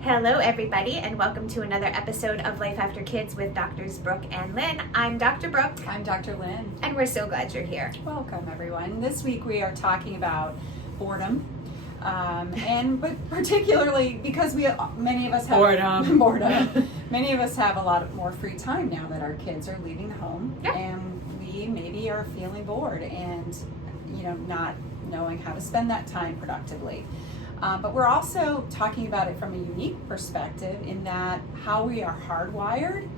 Hello, everybody, and welcome to another episode of Life After Kids with Doctors Brooke and Lynn. I'm Dr. Brooke. I'm Dr. Lynn. And we're so glad you're here. Welcome, everyone. This week we are talking about boredom, but particularly because many of us have boredom. Many of us have a lot more free time now that our kids are leaving the home, and we maybe are feeling bored and not knowing how to spend that time productively. But we're also talking about it from a unique perspective in that how we are hardwired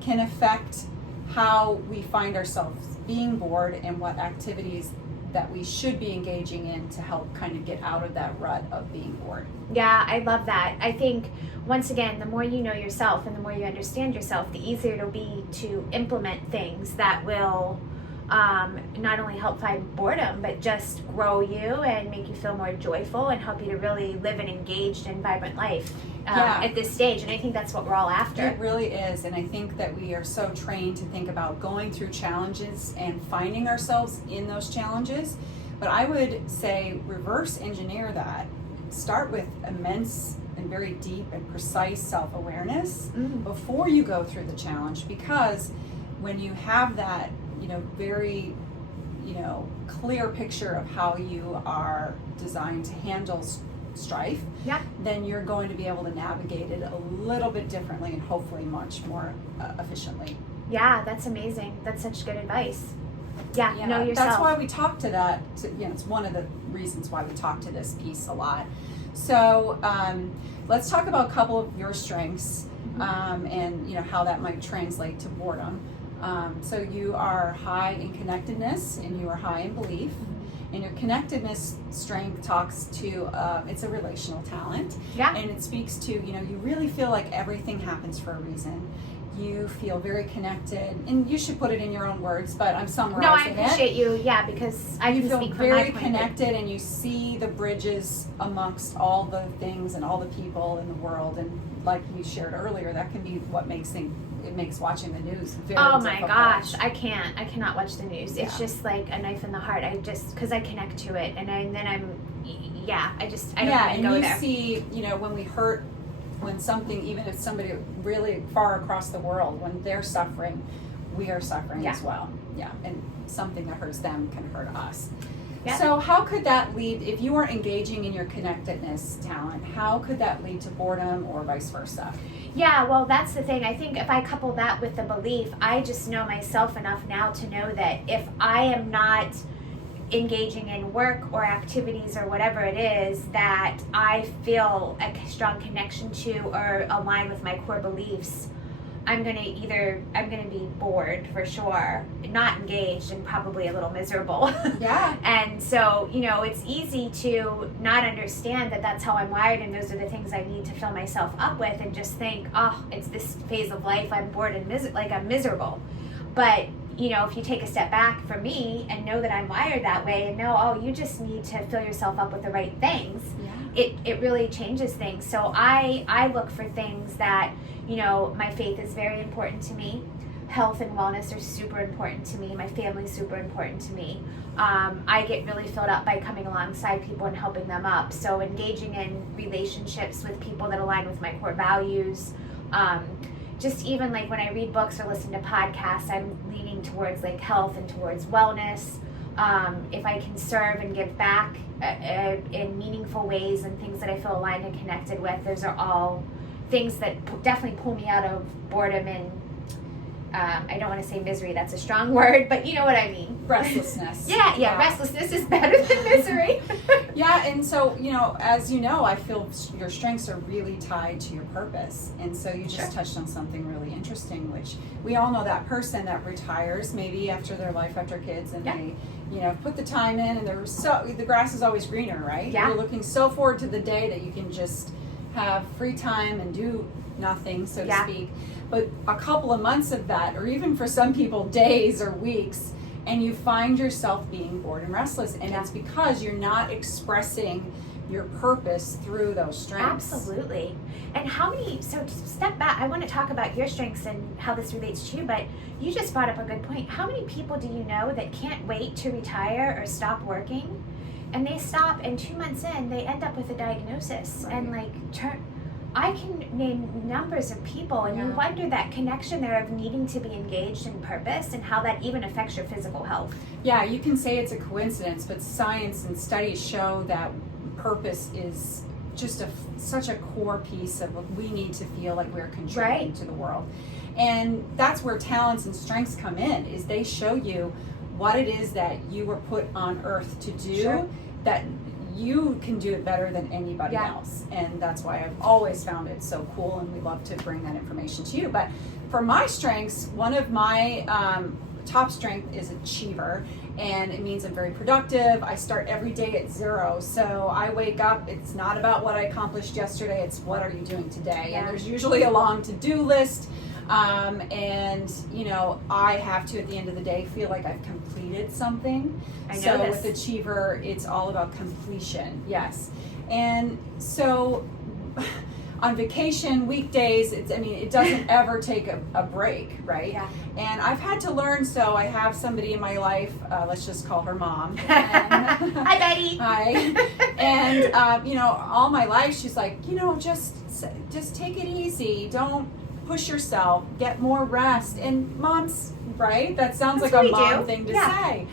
can affect how we find ourselves being bored and what activities that we should be engaging in to help kind of get out of that rut of being bored. Yeah, I love that. I think, once again, the more you know yourself and the more you understand yourself, the easier it'll be to implement things that will not only help find boredom, but just grow you and make you feel more joyful and help you to really live an engaged and vibrant life at this stage. And I think that's what we're all after. It really is. And I think that we are so trained to think about going through challenges and finding ourselves in those challenges. But I would say reverse engineer that. Start with immense and very deep and precise self-awareness before you go through the challenge, because when you have that very clear picture of how you are designed to handle strife, then you're going to be able to navigate it a little bit differently and hopefully much more efficiently. Yeah, that's amazing. That's such good advice. Yeah, know yourself. That's why we talk to that. It's one of the reasons why we talk to this piece a lot. So let's talk about a couple of your strengths and how that might translate to boredom. So you are high in connectedness and you are high in belief. And your connectedness strength talks to, it's a relational talent. Yeah. And it speaks to, you really feel like everything happens for a reason. You feel very connected, and you should put it in your own words, but I'm summarizing it. No, I appreciate you, because I can speak from my point of view. You feel very connected, and you see the bridges amongst all the things and all the people in the world. And like you shared earlier, that can be what makes watching the news very difficult. My gosh, I cannot watch the news. It's just like a knife in the heart. Because I connect to it, and then I don't even go there. And you see, when we hurt, when something, even if somebody really far across the world, when they're suffering, we are suffering as well. Yeah, and something that hurts them can hurt us. Yeah. So how could that lead, if you are engaging in your connectedness talent, how could that lead to boredom or vice versa? Yeah, well, that's the thing. I think if I couple that with the belief, I just know myself enough now to know that if I am not engaging in work or activities or whatever it is that I feel a strong connection to or align with my core beliefs, I'm gonna be bored for sure, not engaged, and probably a little miserable. Yeah. And so, it's easy to not understand that that's how I'm wired and those are the things I need to fill myself up with, and just think, it's this phase of life, I'm bored and I'm miserable. But if you take a step back for me and know that I'm wired that way and know, you just need to fill yourself up with the right things, it really changes things. So I look for things that, my faith is very important to me. Health and wellness are super important to me. My family's super important to me. I get really filled up by coming alongside people and helping them up. So engaging in relationships with people that align with my core values, just even like when I read books or listen to podcasts, I'm leaning towards like health and towards wellness. If I can serve and give back in meaningful ways and things that I feel aligned and connected with, those are all things that definitely pull me out of boredom and I don't want to say misery, that's a strong word, but you know what I mean. Restlessness. Yeah, restlessness is better than misery. Yeah, and so, as I feel your strengths are really tied to your purpose. And so you just touched on something really interesting, which we all know that person that retires maybe after their life after kids and they, put the time in and the grass is always greener, right? Yeah. You're looking so forward to the day that you can just have free time and do nothing, so to speak. But a couple of months of that, or even for some people days or weeks, and you find yourself being bored and restless, and it's because you're not expressing your purpose through those strengths. Absolutely. And so to step back, I want to talk about your strengths and how this relates to you, but you just brought up a good point. How many people do you know that can't wait to retire or stop working? And they stop, and 2 months in, they end up with a diagnosis and I can name numbers of people, and you wonder that connection there of needing to be engaged in purpose and how that even affects your physical health. Yeah, you can say it's a coincidence, but science and studies show that purpose is just such a core piece of what we need to feel like we're contributing to the world. And that's where talents and strengths come in, is they show you what it is that you were put on earth to do, that you can do it better than anybody else. And that's why I've always found it so cool, and we love to bring that information to you. But for my strengths, one of my top strength is achiever, and it means I'm very productive. I start every day at 0. So I wake up, it's not about what I accomplished yesterday, it's what are you doing today. And there's usually a long to-do list. And you know, I have to, at the end of the day, feel like I've completed something. So with achiever, it's all about completion. Yes. And so on vacation, weekdays, it doesn't ever take a break, right? Yeah. And I've had to learn, so I have somebody in my life, let's just call her Mom. And, hi, Betty. Hi. And, you know, all my life, she's like, you know, just take it easy. Don't push yourself, get more rest. And moms, right? That sounds like a mom thing to say.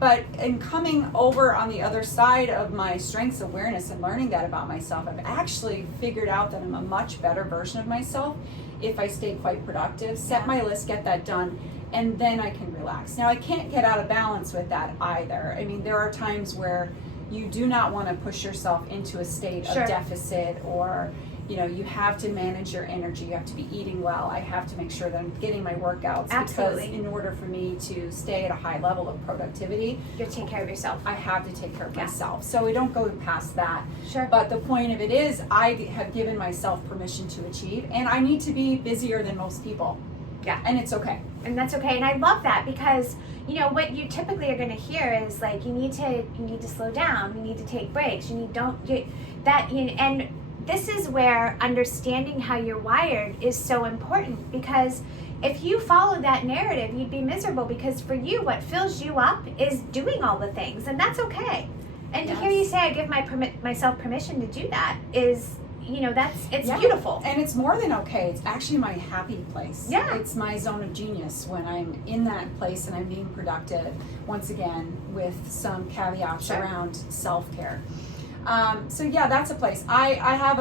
But in coming over on the other side of my strengths awareness and learning that about myself, I've actually figured out that I'm a much better version of myself if I stay quite productive, set my list, get that done, and then I can relax. Now, I can't get out of balance with that either. I mean, there are times where you do not want to push yourself into a state of deficit, or you know, you have to manage your energy, you have to be eating well, I have to make sure that I'm getting my workouts. Because in order for me to stay at a high level of productivity, you have to take care of yourself. I have to take care of myself. So we don't go past that. Sure. But the point of it is, I have given myself permission to achieve, and I need to be busier than most people. Yeah. And it's okay. And that's okay. And I love that, because you know what you typically are going to hear is like, you need to slow down, you need to take breaks, and this is where understanding how you're wired is so important, because if you follow that narrative, you'd be miserable, because for you, what fills you up is doing all the things, and that's okay. And to hear you say, I give myself permission to do that is, you know, it's beautiful. And it's more than okay. It's actually my happy place. Yeah. It's my zone of genius when I'm in that place and I'm being productive, once again, with some caveats around self-care. So yeah, that's a place. I have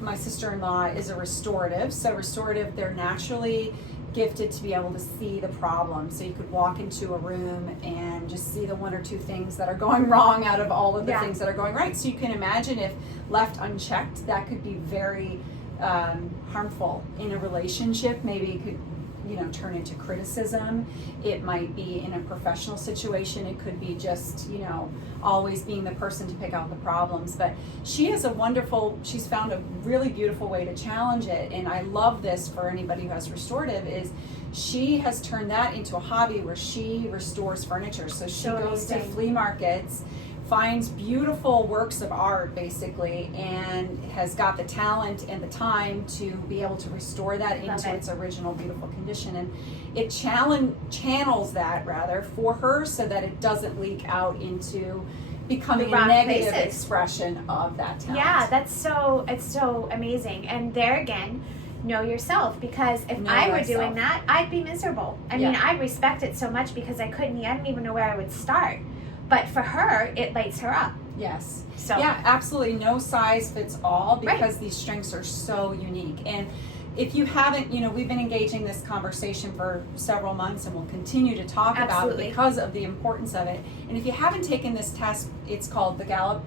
my sister-in-law is a restorative. So restorative, they're naturally gifted to be able to see the problem. So you could walk into a room and just see the 1 or 2 things that are going wrong out of all of the things that are going right. So you can imagine, if left unchecked, that could be very harmful in a relationship. Maybe it could, you know, turn into criticism. It might be in a professional situation. It could be just, you know, always being the person to pick out the problems. But she's found a really beautiful way to challenge it. And I love this for anybody who has restorative, is she has turned that into a hobby where she restores furniture. So she goes to flea markets, finds beautiful works of art, basically, and has got the talent and the time to be able to restore that into its original beautiful condition. And it channels that, rather, for her, so that it doesn't leak out into becoming a negative expression of that talent. Yeah, it's so amazing. And there again, know yourself, because if I were doing that, I'd be miserable. I mean, I respect it so much, because I don't even know where I would start. But for her, it lights her up. Yes. So yeah, absolutely. No size fits all, because these strengths are so unique. And if you haven't, you know, we've been engaging this conversation for several months, and we'll continue to talk about it because of the importance of it. And if you haven't taken this test, it's called the Gallup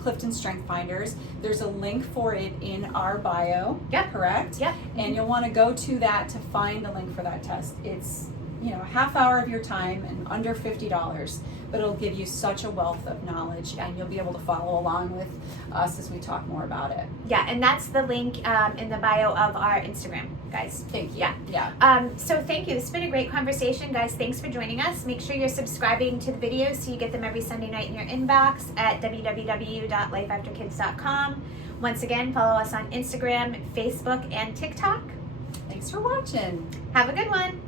Clifton Strength Finders. There's a link for it in our bio. Yep. Correct? Yep. And you'll want to go to that to find the link for that test. It's, you know, a half hour of your time and under $50, but it'll give you such a wealth of knowledge, and you'll be able to follow along with us as we talk more about it. Yeah, and that's the link in the bio of our Instagram, guys. Thank you. Yeah. So thank you. It's been a great conversation, guys. Thanks for joining us. Make sure you're subscribing to the videos so you get them every Sunday night in your inbox at www.lifeafterkids.com. Once again, follow us on Instagram, Facebook, and TikTok. Thanks for watching. Have a good one.